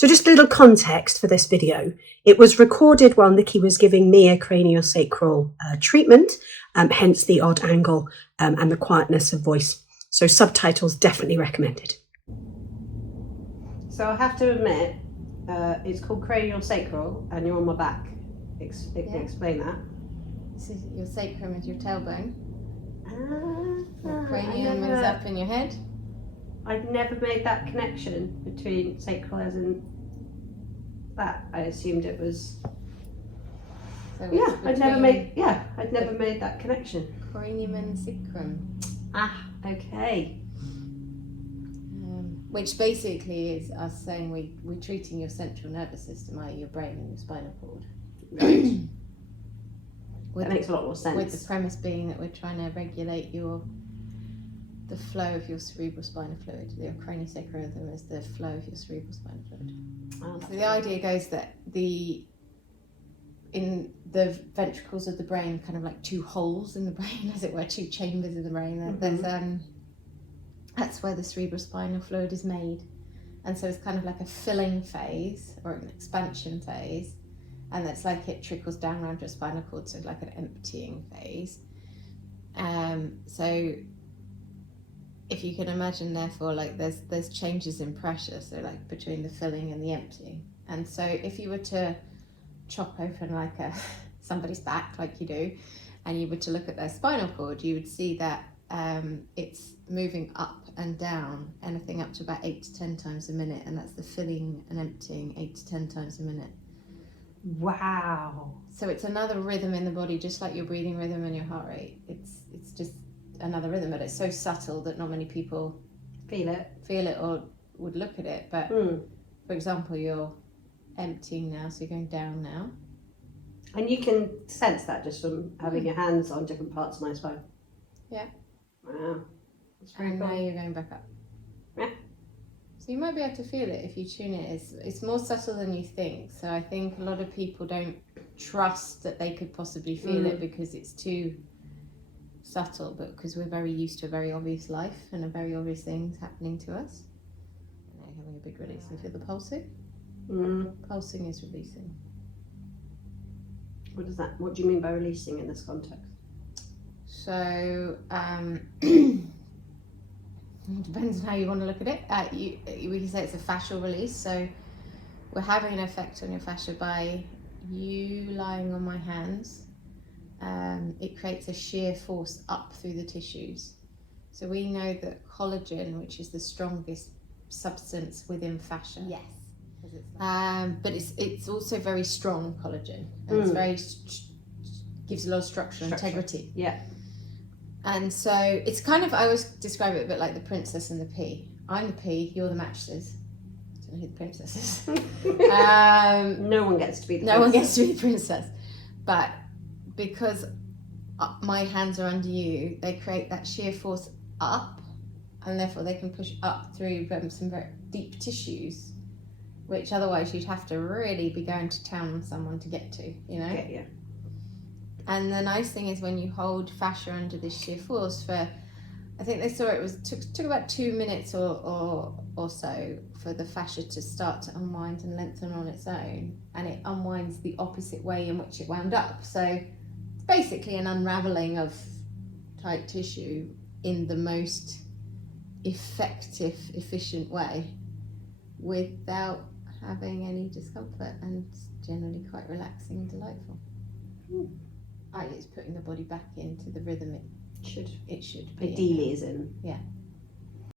So just a little context for this video. It was recorded while Nicky was giving me a craniosacral treatment, hence the odd angle and the quietness of voice. So subtitles definitely recommended. So I have to admit, it's called craniosacral and you're on my back. Explain that. This is your sacrum is your tailbone. Your cranium is up in your head. I've never made that connection between sacral as in that. I assumed it was. So I'd never made that connection. Cranium and sacrum. Ah, okay. Which basically is us saying we're treating your central nervous system, i.e. your brain and your spinal cord. Right. That makes a lot more sense. With the premise being that we're trying to regulate the flow of your cerebrospinal fluid. Your craniosacral rhythm is the flow of your cerebrospinal fluid. So the idea goes that in the ventricles of the brain, kind of like two holes in the brain, as it were, two chambers in the brain. There's that's where the cerebrospinal fluid is made, and so it's kind of like a filling phase or an expansion phase, and that's like it trickles down around your spinal cord, so like an emptying phase. So if you can imagine, therefore, like there's changes in pressure, so like between the filling and the emptying. And so if you were to chop open like somebody's back, like you do, and you were to look at their spinal cord, you would see that it's moving up and down, anything up to about 8 to 10 times a minute, and that's the filling and emptying 8 to 10 times a minute. Wow. So it's another rhythm in the body, just like your breathing rhythm and your heart rate. It's just another rhythm, but it's so subtle that not many people feel it or would look at it. But for example, you're emptying now, so you're going down now. And you can sense that just from having your hands on different parts of my spine. Yeah. Wow. That's very and cool. Now you're going back up. Yeah. So you might be able to feel it if you tune it. It's more subtle than you think. So I think a lot of people don't trust that they could possibly feel it because it's too subtle, but because we're very used to a very obvious life and a very obvious things happening to us. And now you're having a big release. And feel the pulsing? Pulsing is releasing. What do you mean by releasing in this context? So depends on how you want to look at it. We can say it's a fascial release. So we're having an effect on your fascia by you lying on my hands. It creates a shear force up through the tissues. So we know that collagen, which is the strongest substance within fascia. Yes. But it's also very strong collagen, and it's very gives a lot of structure and integrity. Yeah. And so it's kind of, I always describe it a bit like the princess and the pea. I'm the pea, you're the mattresses. I don't know who the princess is. No one gets to be the princess. No one gets to be the princess. But because my hands are under you, they create that shear force up, and therefore they can push up through some very deep tissues, which otherwise you'd have to really be going to town on someone to get to, you know? Yeah. And the nice thing is when you hold fascia under this shear force for, I think they saw it took about 2 minutes or so for the fascia to start to unwind and lengthen on its own, and it unwinds the opposite way in which it wound up. So it's basically an unraveling of tight tissue in the most effective, efficient way without having any discomfort, and it's generally quite relaxing and delightful. It's putting the body back into the rhythm it should be. Ideally is in. Yeah.